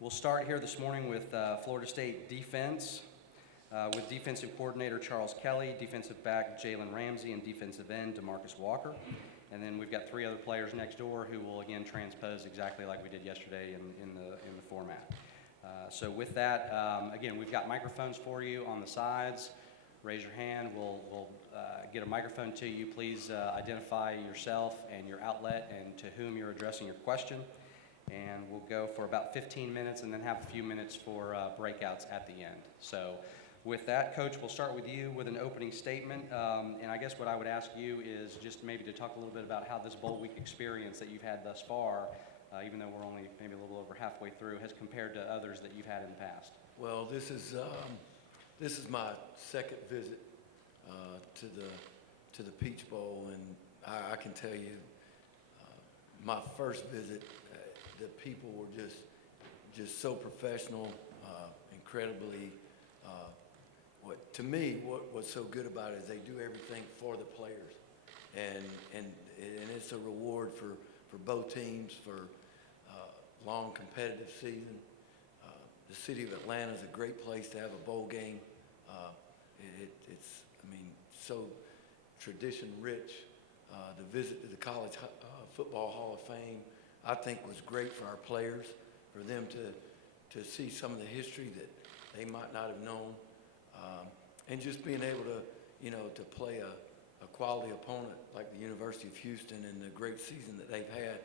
We'll start here this morning with Florida State defense, with defensive coordinator Charles Kelly, defensive back Jalen Ramsey, and defensive end DeMarcus Walker. And then we've got three other players next door who will again transpose exactly like we did yesterday in the format. So with that, again, we've got microphones for you on the sides. Raise your hand. We'll get a microphone to you. Please identify yourself and your outlet and to whom you're addressing your question. And we'll go for about 15 minutes and then have a few minutes for breakouts at the end. So with that, Coach, we'll start with you with an opening statement. And I guess what I would ask you is just maybe to talk a little bit about how this bowl week experience that you've had thus far, even though we're only maybe a little over halfway through, has compared to others that you've had in the past. Well, this is my second visit to the Peach Bowl, and I can tell you, my first visit, the people were just so professional, incredibly. What's so good about it is they do everything for the players, and it's a reward for both teams for long competitive season. The city of Atlanta is a great place to have a bowl game. It's so tradition rich. The visit to the College Football Hall of Fame, I think, was great for our players, for them to see some of the history that they might not have known, and just being able to play a quality opponent like the University of Houston and the great season that they've had.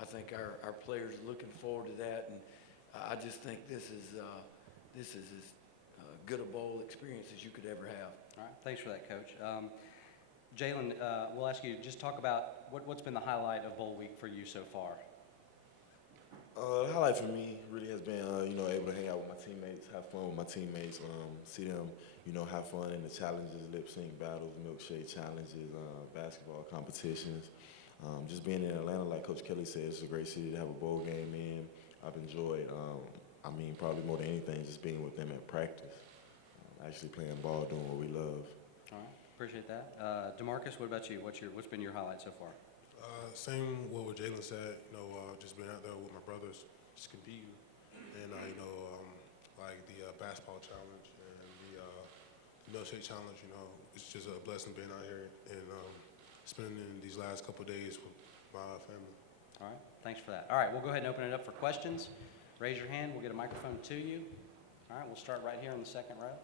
I think our players are looking forward to that, and I just think this is as good a bowl experience as you could ever have. All right, thanks for that, Coach. Jalen, we'll ask you to just talk about what's been the highlight of bowl week for you so far. The highlight for me really has been, able to hang out with my teammates, have fun with my teammates, see them, have fun in the challenges, lip sync battles, milkshake challenges, basketball competitions. Just being in Atlanta, like Coach Kelly said, it's a great city to have a bowl game in. I've enjoyed, probably more than anything, just being with them at practice, actually playing ball, doing what we love. All right, appreciate that. DeMarcus, what about you? What's been your highlight so far? Same what Jalen said, just being out there with my brothers, just competing, and like the basketball challenge and the milkshake challenge. It's just a blessing being out here and spending these last couple of days with my family. All right, thanks for that. All right, we'll go ahead and open it up for questions. Raise your hand. We'll get a microphone to you. All right, we'll start right here in the second row.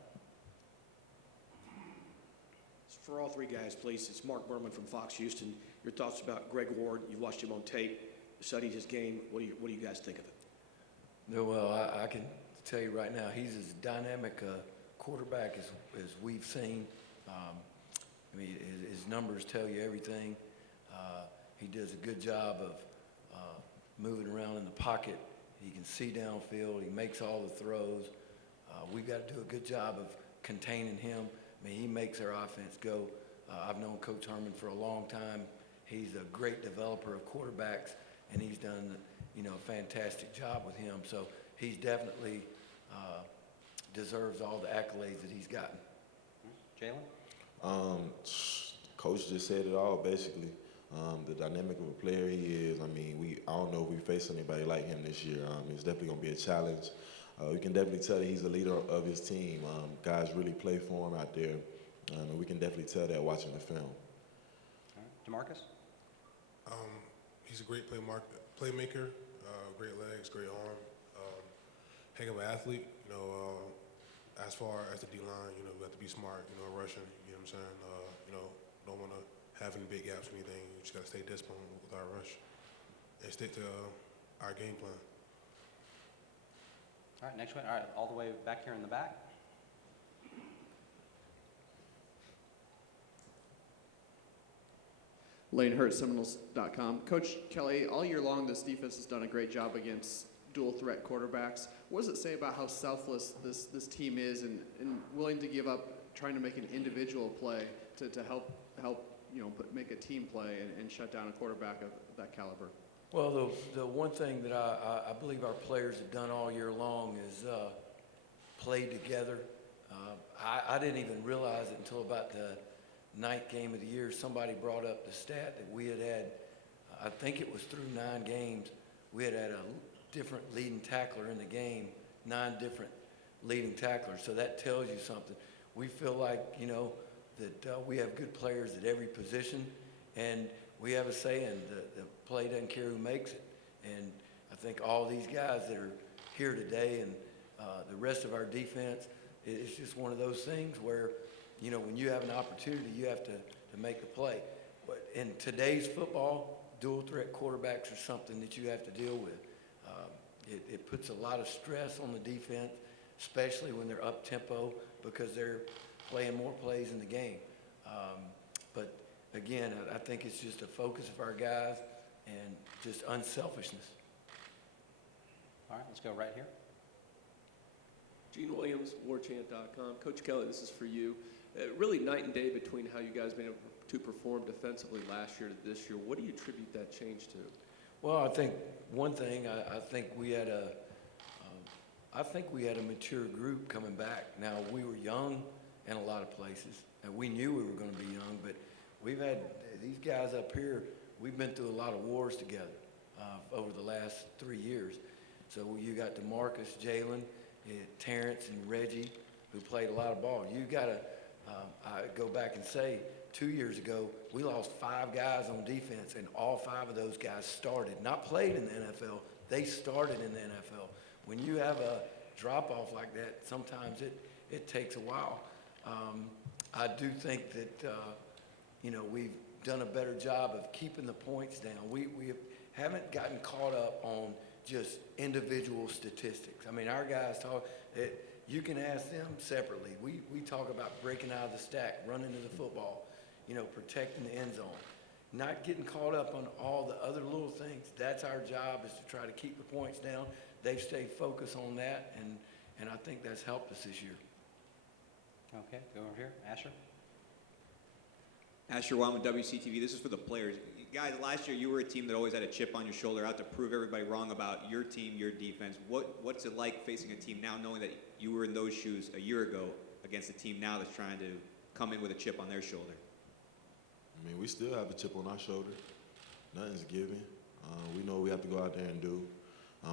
For all three guys, please, it's Mark Berman from Fox Houston. Your thoughts about Greg Ward? You've watched him on tape, studied his game. What do you guys think of it? Well, I can tell you right now, he's as dynamic a quarterback as we've seen. His numbers tell you everything. He does a good job of moving around in the pocket. He can see downfield. He makes all the throws. We've got to do a good job of containing him. He makes our offense go. I've known Coach Herman for a long time. He's a great developer of quarterbacks, and he's done, a fantastic job with him. So he's definitely deserves all the accolades that he's gotten. Jalen? Coach just said it all, basically. The dynamic of a player he is, I don't know if we face anybody like him this year. It's definitely going to be a challenge. We can definitely tell that he's the leader of his team. Guys really play for him out there. And we can definitely tell that watching the film. All right. DeMarcus? He's a great playmaker, great legs, great arm, heck of an athlete. As far as the D-line, we have to be smart, rushing, you know what I'm saying? Don't want to have any big gaps or anything. You just got to stay disciplined with our rush and stick to our game plan. All right, next one. All right, all the way back here in the back. Lane Hurt, Seminoles.com. Coach Kelly, all year long, this defense has done a great job against dual threat quarterbacks. What does it say about how selfless this team is and willing to give up trying to make an individual play to help make a team play and shut down a quarterback of that caliber? Well, the one thing that I believe our players have done all year long is played together. I didn't even realize it until about the ninth game of the year. Somebody brought up the stat that we had, I think it was through 9 games, we had a different leading tackler in the game, 9 different leading tacklers. So that tells you something. We feel like, you know, that we have good players at every position, and we have a saying, the play doesn't care who makes it. And I think all these guys that are here today and the rest of our defense, it's just one of those things where, you know, when you have an opportunity, you have to make the play. But in today's football, dual threat quarterbacks are something that you have to deal with. It puts a lot of stress on the defense, especially when they're up tempo, because they're playing more plays in the game. But again, I think it's just a focus of our guys and just unselfishness. All right, let's go right here. Gene Williams, warchant.com. Coach Kelly, this is for you. Really night and day between how you guys been able to perform defensively last year to this year. What do you attribute that change to? Well, I think one thing, I think we had a mature group coming back. Now, we were young in a lot of places, and we knew we were going to be young, but we've had these guys up here, we've been through a lot of wars together over the last 3 years. So you got DeMarcus, Jalen, Terrance, and Reggie, who played a lot of ball. You got to, I go back and say, 2 years ago, we lost 5 guys on defense, and all 5 of those guys started. Not played in the NFL, they started in the NFL. When you have a drop-off like that, sometimes it takes a while. I do think that, you know, we've done a better job of keeping the points down. We haven't gotten caught up on just individual statistics. I mean, our guys talk, you can ask them separately. We talk about breaking out of the stack, running to the football, you know, protecting the end zone. Not getting caught up on all the other little things. That's our job, is to try to keep the points down. They've stayed focused on that, and I think that's helped us this year. Okay, go over here. Asher? Asher Wildman, WCTV. This is for the players. Guys, last year you were a team that always had a chip on your shoulder, out to prove everybody wrong about your team, your defense. What's it like facing a team now, knowing that you were in those shoes a year ago against a team now that's trying to come in with a chip on their shoulder? I mean, we still have a chip on our shoulder. Nothing's given. We know we have to go out there and do.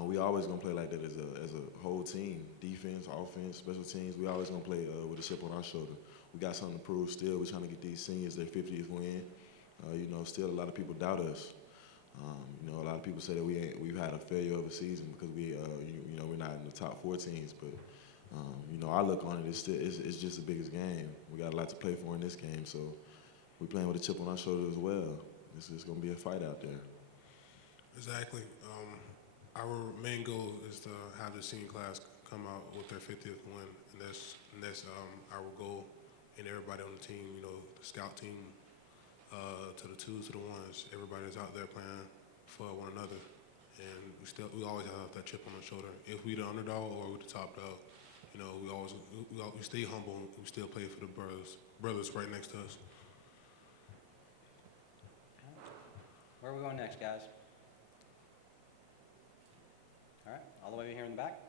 We always gonna play like that as a whole team, defense, offense, special teams. We always gonna play with a chip on our shoulder. We got something to prove still. We're trying to get these seniors their 50th win. You know, still a lot of people doubt us. You know, a lot of people say that we've had a failure of a season because you know, we're not in the top 4 teams. But you know, I look on it, it's just the biggest game. We got a lot to play for in this game, so we're playing with a chip on our shoulder as well. It's gonna be a fight out there. Exactly. Our main goal is to have the senior class come out with their 50th win, and that's our goal. And everybody on the team, you know, the scout team, to the 2s, to the 1s, everybody's out there playing for one another, and we always have that chip on our shoulder. If we the underdog or we the top dog, you know, we stay humble. And we still play for the brothers right next to us. Where are we going next, guys? All right, all the way here in the back.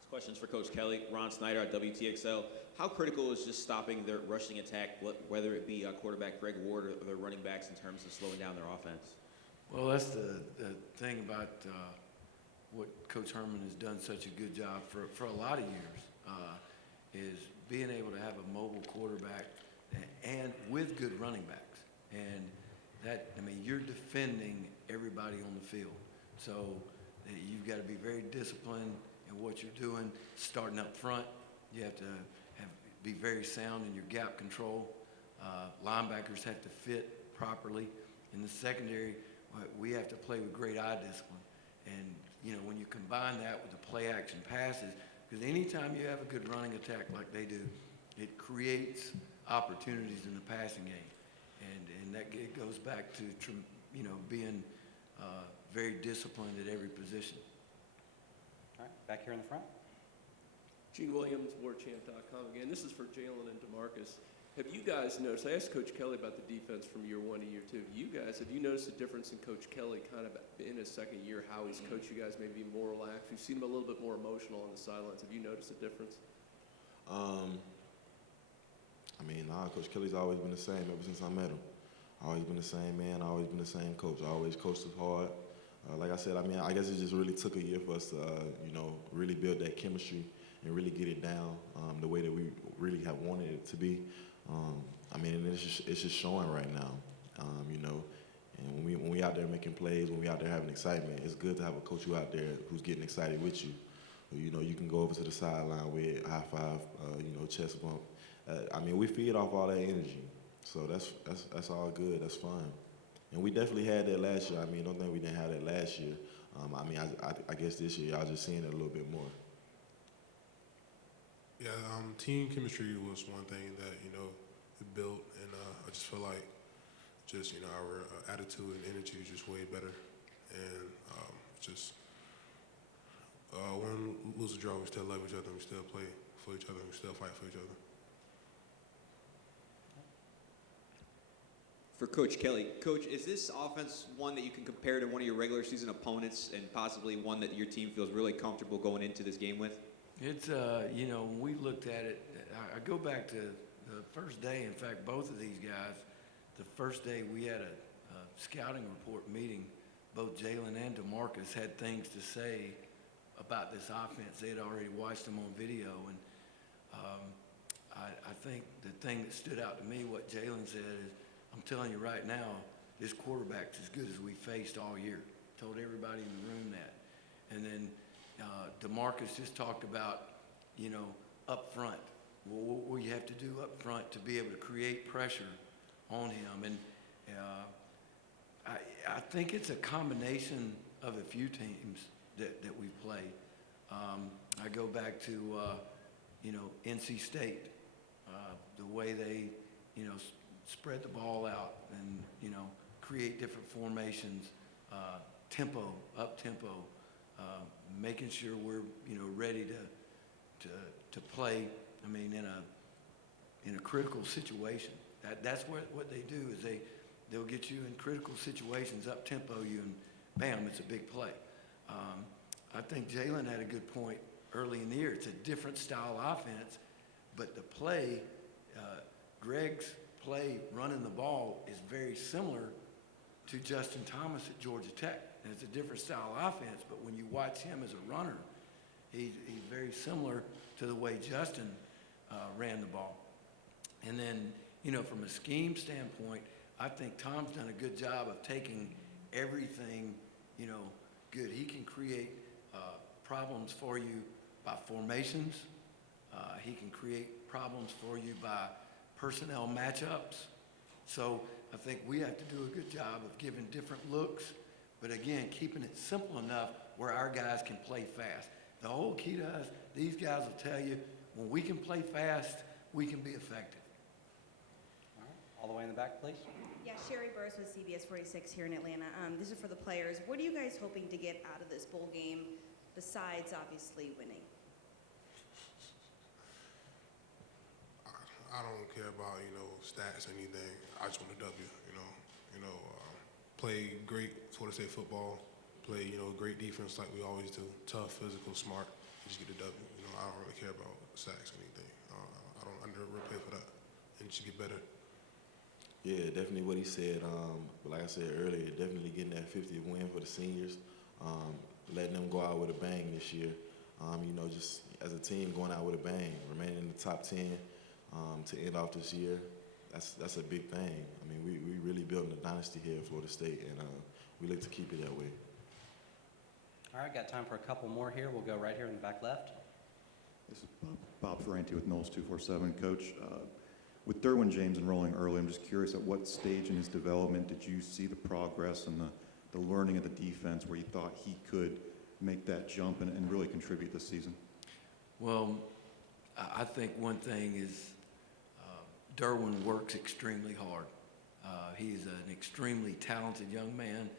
This question's for Coach Kelly. Ron Snyder at WTXL. How critical is just stopping their rushing attack, whether it be quarterback Greg Ward or their running backs, in terms of slowing down their offense? Well, that's the thing about what Coach Herman has done such a good job for a lot of years, is being able to have a mobile quarterback and with good running backs. And that, I mean, you're defending everybody on the field. So you've got to be very disciplined in what you're doing. Starting up front, you have to be very sound in your gap control. Linebackers have to fit properly. In the secondary, we have to play with great eye discipline. And, you know, when you combine that with the play action passes, because anytime you have a good running attack like they do, it creates opportunities in the passing game. And that it goes back to, you know, being very disciplined at every position. All right, back here in the front. Gene Williams, warchant.com again. This is for Jalen and DeMarcus. Have you guys noticed, I asked Coach Kelly about the defense from year 1 to year 2. Have you noticed a difference in Coach Kelly kind of in his second year, how he's coached you guys maybe more relaxed? We've seen him a little bit more emotional on the sidelines. Have you noticed a difference? I mean, Coach Kelly's always been the same ever since I met him. Always been the same man, always been the same coach. Always coached us hard. Like I said, I mean, I guess it just really took a year for us to, really build that chemistry and really get it down the way that we really have wanted it to be. And it's just showing right now, And when we out there making plays, when we out there having excitement, it's good to have a coach who out there who's getting excited with you. You can go over to the sideline with high five, chest bump. We feed off all that energy, so that's all good. That's fun, and we definitely had that last year. Don't think we didn't have that last year. I guess this year y'all just seeing it a little bit more. Yeah, team chemistry was one thing that it built, and I just feel like our attitude and energy is just way better, and when we lose or draw, we still love each other, we still play for each other, we still fight for each other. For Coach Kelly, Coach, is this offense one that you can compare to one of your regular season opponents, and possibly one that your team feels really comfortable going into this game with? It's, when we looked at it, I go back to the first day. In fact, both of these guys, the first day we had a scouting report meeting, both Jalen and DeMarcus had things to say about this offense. They had already watched them on video, and I think the thing that stood out to me, what Jalen said is, I'm telling you right now, this quarterback's as good as we faced all year. Told everybody in the room that. And then DeMarcus just talked about, up front. Well, what you have to do up front to be able to create pressure on him. And I think it's a combination of a few teams that we've played. I go back to, NC State, the way they, spread the ball out and, create different formations, tempo, up-tempo, making sure we're, ready to play, in a critical situation. That's what they do is they'll get you in critical situations, up-tempo you, and bam, it's a big play. I think Jalen had a good point early in the year. It's a different style offense, but the play, Greg's play running the ball is very similar to Justin Thomas at Georgia Tech. And it's a different style offense, but when you watch him as a runner, he's very similar to the way Justin ran the ball. And then, from a scheme standpoint, I think Tom's done a good job of taking everything, good. He can create problems for you by formations. He can create problems for you by personnel matchups. So I think we have to do a good job of giving different looks, but again, keeping it simple enough where our guys can play fast. The whole key to us, these guys will tell you, when we can play fast, we can be effective. All right, all the way in the back, please. Yeah, Sherry Burris with CBS 46 here in Atlanta. This is for the players. What are you guys hoping to get out of this bowl game besides obviously winning? I don't care about, stats or anything. I just want a W, play great Florida State football, play, great defense like we always do, tough, physical, smart, just get a W. I don't really care about sacks or anything. I never really play for that, and just get better. Yeah, definitely what he said. But like I said earlier, definitely getting that 50th win for the seniors, letting them go out with a bang this year. Just as a team going out with a bang, remaining in the top 10 to end off this year. That's a big thing. We really building a dynasty here at Florida State, and we look to keep it that way. All right, got time for a couple more here. We'll go right here in the back left. This is Bob Ferranti with Knowles 247. Coach, with Derwin James enrolling early, I'm just curious, at what stage in his development did you see the progress and the learning of the defense where you thought he could make that jump and really contribute this season? Well, I think one thing is Derwin works extremely hard. He's an extremely talented young man.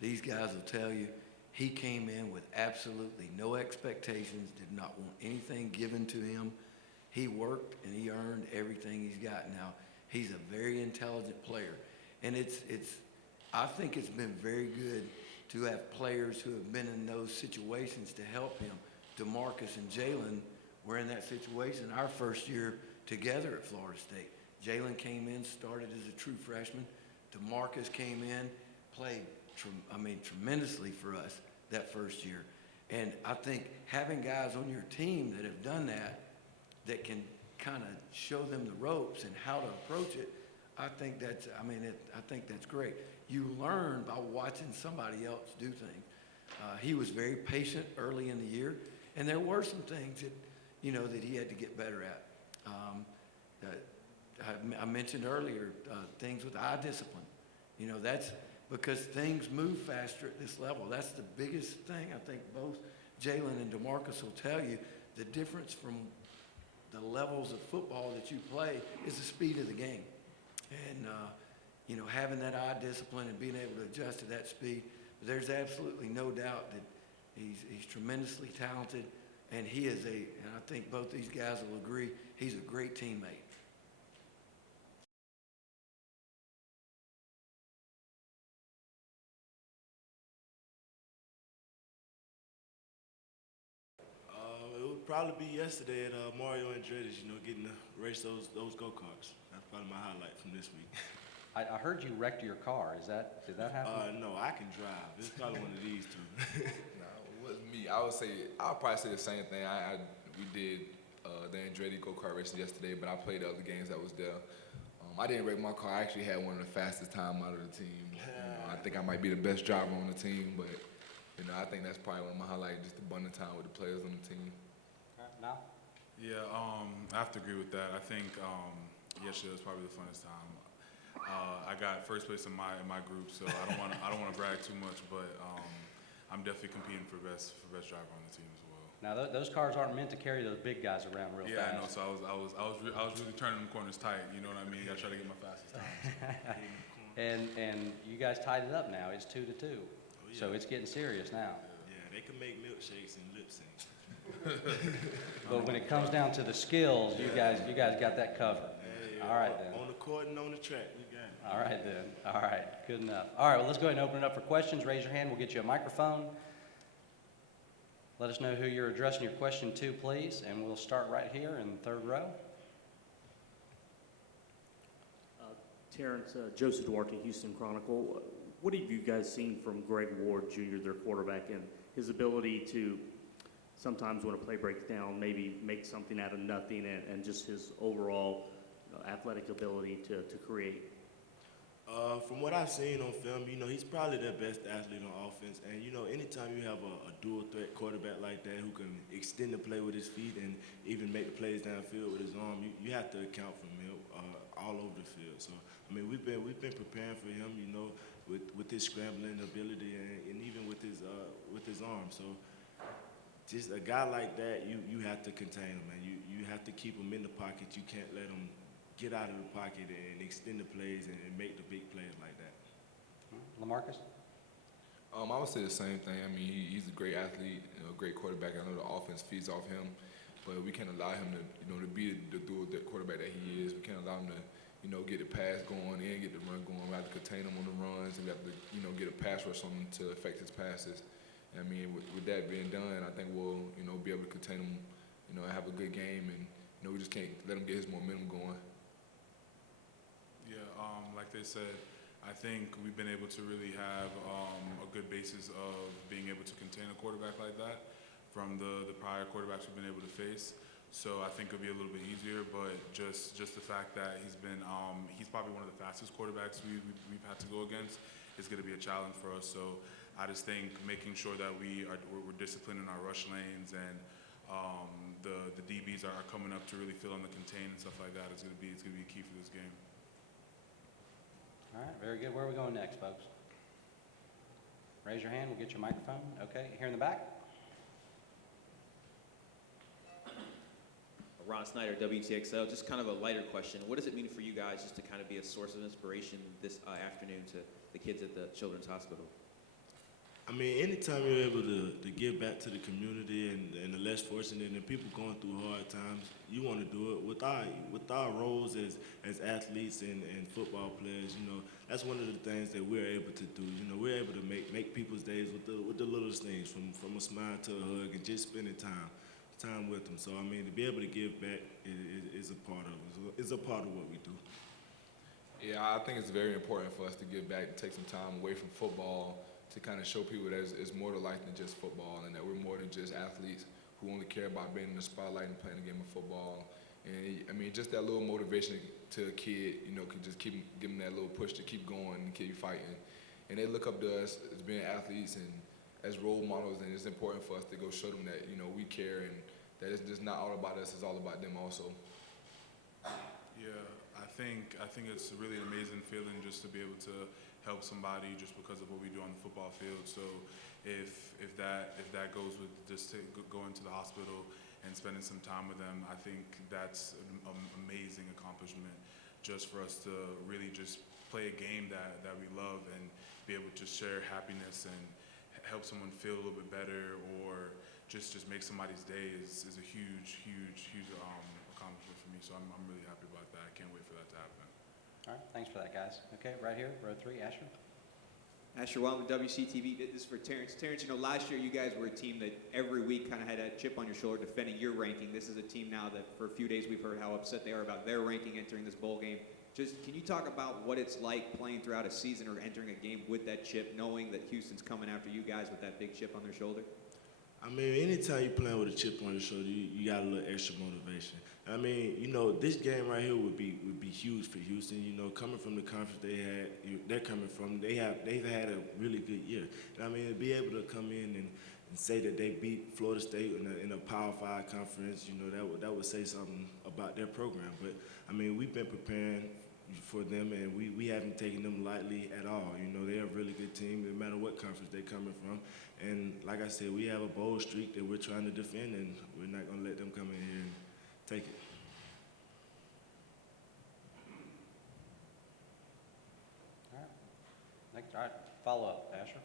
These guys will tell you he came in with absolutely no expectations, did not want anything given to him. He worked and he earned everything he's got now. He's a very intelligent player. And I think it's been very good to have players who have been in those situations to help him. DeMarcus and Jalen were in that situation our first year together at Florida State. Jalen came in, started as a true freshman. DeMarcus came in, played tremendously for us that first year. And I think having guys on your team that have done that can kind of show them the ropes and how to approach it, I think that's great. You learn by watching somebody else do things. He was very patient early in the year, and there were some things that he had to get better at. I mentioned earlier things with eye discipline. That's because things move faster at this level. That's the biggest thing I think both Jalen and DeMarcus will tell you. The difference from the levels of football that you play is the speed of the game. And, having that eye discipline and being able to adjust to that speed, there's absolutely no doubt that he's tremendously talented, and and I think both these guys will agree, he's a great teammate. It would probably be yesterday at Mario Andretti's, getting to race those go-karts. That's probably my highlight from this week. I heard you wrecked your car. Did that happen? No, I can drive. It's probably one of these two. No, it wasn't me. I'll probably say the same thing. We did the Andretti go-kart racing yesterday, but I played the other games that was there. I didn't wreck my car. I actually had one of the fastest time out of the team. I think I might be the best driver on the team, but I think that's probably one of my highlights, just the bonding time with the players on the team. Now? Yeah, I have to agree with that. I think yesterday was probably the funnest time. I got first place in my group, so I don't want to brag too much, but I'm definitely competing for best driver on the team as well. Now those cars aren't meant to carry those big guys around real fast. Yeah, I know. So I was really turning them corners tight. You know what I mean? I try to get my fastest times. and you guys tied it up now. It's 2-2. Yeah. So it's getting serious now. Yeah, they can make milkshakes and lip sync. But when it comes down to the skills, you guys got that covered. All right then. On the court and on the track, we got it. All right then. All right. Good enough. All right. Well, let's go ahead and open it up for questions. Raise your hand. We'll get you a microphone. Let us know who you're addressing your question to, please, and we'll start right here in the third row. Terrance, Joseph Duarte, Houston Chronicle. What have you guys seen from Greg Ward Jr., their quarterback, and his ability to sometimes when a play breaks down, maybe make something out of nothing, and just his overall athletic ability to create? From what I've seen on film, he's probably their best athlete on offense. And, anytime you have a dual threat quarterback like that who can extend the play with his feet and even make the plays downfield with his arm, you have to account for him all over the field. So, we've been preparing for him, with his scrambling ability and even with his arm. So, just a guy like that, you have to contain him, man. You have to keep him in the pocket. You can't let him get out of the pocket and extend the plays and make the big plays like that. LaMarcus? I would say the same thing. He's a great athlete, a great quarterback. I know the offense feeds off him, but we can't allow him to be the dual quarterback that he is. We can't allow him to, get the pass going and get the run going. We have to contain him on the runs, and we have to, get a pass rush on him to affect his passes. With that being done, I think we'll, be able to contain him, and have a good game, and we just can't let him get his momentum going. Yeah, like they said, I think we've been able to really have a good basis of being able to contain a quarterback like that from the prior quarterbacks we've been able to face. So I think it'll be a little bit easier, but just the fact that he's probably one of the fastest quarterbacks we've had to go against is going to be a challenge for us. So I just think making sure that we're disciplined in our rush lanes and the DBs are coming up to really fill in the contain and stuff like that is going to be key for this game. All right, very good. Where are we going next, folks? Raise your hand. We'll get your microphone. Okay, here in the back. Ron Snyder, WTXL. Just kind of a lighter question. What does it mean for you guys just to kind of be a source of inspiration this afternoon to the kids at the Children's Hospital? Anytime you're able to give back to the community and the less fortunate and people going through hard times, you want to do it. With our roles as athletes and football players, that's one of the things that we're able to do. We're able to make people's days with the littlest things, from a smile to a hug and just spending time with them. So to be able to give back is a part of it. It's a part of what we do. Yeah, I think it's very important for us to get back and take some time away from football to kind of show people that it's more to life than just football, and that we're more than just athletes who only care about being in the spotlight and playing a game of football. And I mean, just that little motivation to a kid, you know, could just keep give them that little push to keep going and keep fighting. And they look up to us as being athletes and as role models, and it's important for us to go show them that, you know, we care and that it's just not all about us, it's all about them also. Yeah, I think it's really an amazing feeling just to be able to help somebody just because of what we do on the football field. So if that goes with just going to the hospital and spending some time with them, I think that's an amazing accomplishment just for us to really just play a game that we love and be able to share happiness and help someone feel a little bit better or just make somebody's day is a huge accomplishment for me. So I'm really happy about that. I can't wait for that to happen. All right, thanks for that, guys. Okay, right here, row 3, Asher. Asher Wellman, WCTV. This is for Terrance. Terrance, you know, last year you guys were a team that every week kind of had a chip on your shoulder defending your ranking. This is a team now that for a few days we've heard how upset they are about their ranking entering this bowl game. Just can you talk about what it's like playing throughout a season or entering a game with that chip, knowing that Houston's coming after you guys with that big chip on their shoulder? I mean, anytime you're playing with a chip on your shoulder, you got a little extra motivation. I mean, you know, this game right here would be huge for Houston. You know, coming from the conference they've had a really good year. And I mean, to be able to come in and say that they beat Florida State in a Power 5 conference, you know, that would say something about their program. But I mean, we've been preparing for them, and we haven't taken them lightly at all. You know, they're a really good team, no matter what conference they're coming from. And like I said, we have a bold streak that we're trying to defend, and we're not going to let them come in here and take it. All right. Next, all right, follow up, Asher.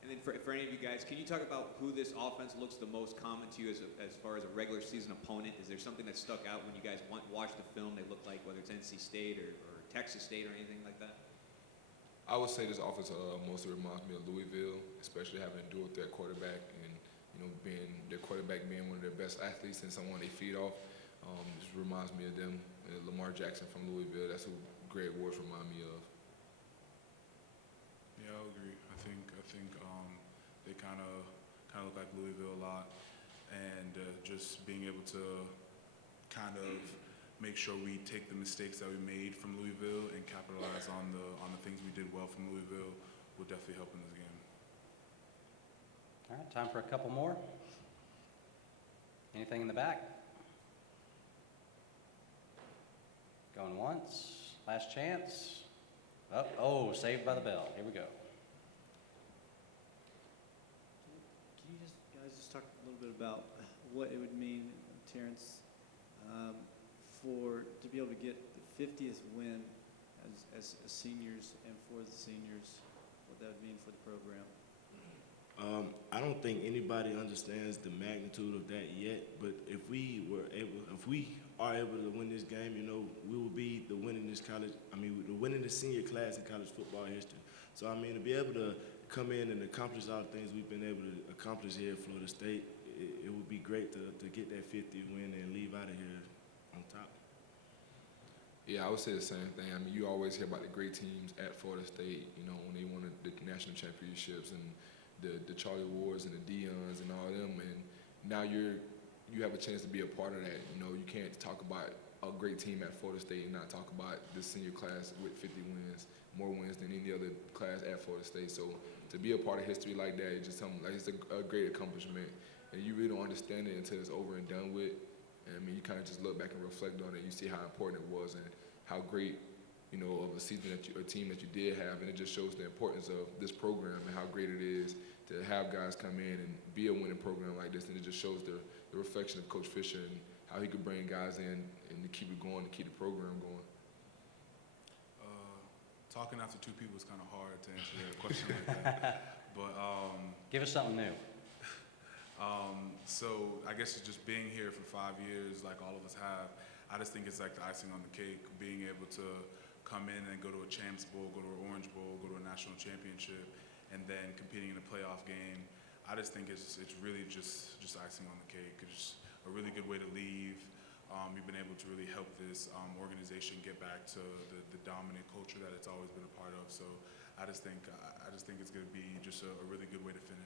And then for any of you guys, can you talk about who this offense looks the most common to you as far as a regular season opponent? Is there something that stuck out when you guys watched the film they look like, whether it's NC State or Texas State or anything like that? I would say this offense mostly reminds me of Louisville, especially having a dual threat quarterback and, you know, being their quarterback being one of their best athletes and someone they feed off. Just reminds me of them. Lamar Jackson from Louisville, that's who Greg Ward remind me of. Yeah, I agree. I think they kind of look like Louisville a lot, and just being able to kind of make sure we take the mistakes that we made from Louisville and capitalize on the things we did well from Louisville will definitely help in this game. All right, time for a couple more. Anything in the back? Going once, last chance. Oh, saved by the bell. Here we go. Can you guys just talk a little bit about what it would mean, Terrance, to be able to get the 50th win as seniors and for the seniors, what that would mean for the program? I don't think anybody understands the magnitude of that yet, but if we are able to win this game, you know, we will be the winningest senior class in college football history. So, I mean, to be able to come in and accomplish all the things we've been able to accomplish here at Florida State, it would be great to get that 50th win and leave out of here on top. Yeah, I would say the same thing. I mean, you always hear about the great teams at Florida State, you know, when they won the national championships and the Charlie Wards and the Deions and all them, and now you have a chance to be a part of that. You know, you can't talk about a great team at Florida State and not talk about the senior class with 50 wins, more wins than any other class at Florida State. So to be a part of history like that, it's just something like it's a great accomplishment, and you really don't understand it until it's over and done with. And I mean, you kind of just look back and reflect on it. You see how important it was and how great, you know, of a season a team that you did have, and it just shows the importance of this program and how great it is to have guys come in and be a winning program like this. And it just shows the reflection of Coach Fisher and how he could bring guys in and to keep it going, to keep the program going. Talking after two people is kind of hard to answer that question like that. But give us something new. So I guess it's just being here for 5 years, like all of us have. I just think it's like the icing on the cake, being able to come in and go to a Champs Bowl, go to an Orange Bowl, go to a national championship, and then competing in a playoff game. I just think it's really just icing on the cake. It's just a really good way to leave. you've been able to really help this organization get back to the dominant culture that it's always been a part of. So I just think it's going to be just a really good way to finish.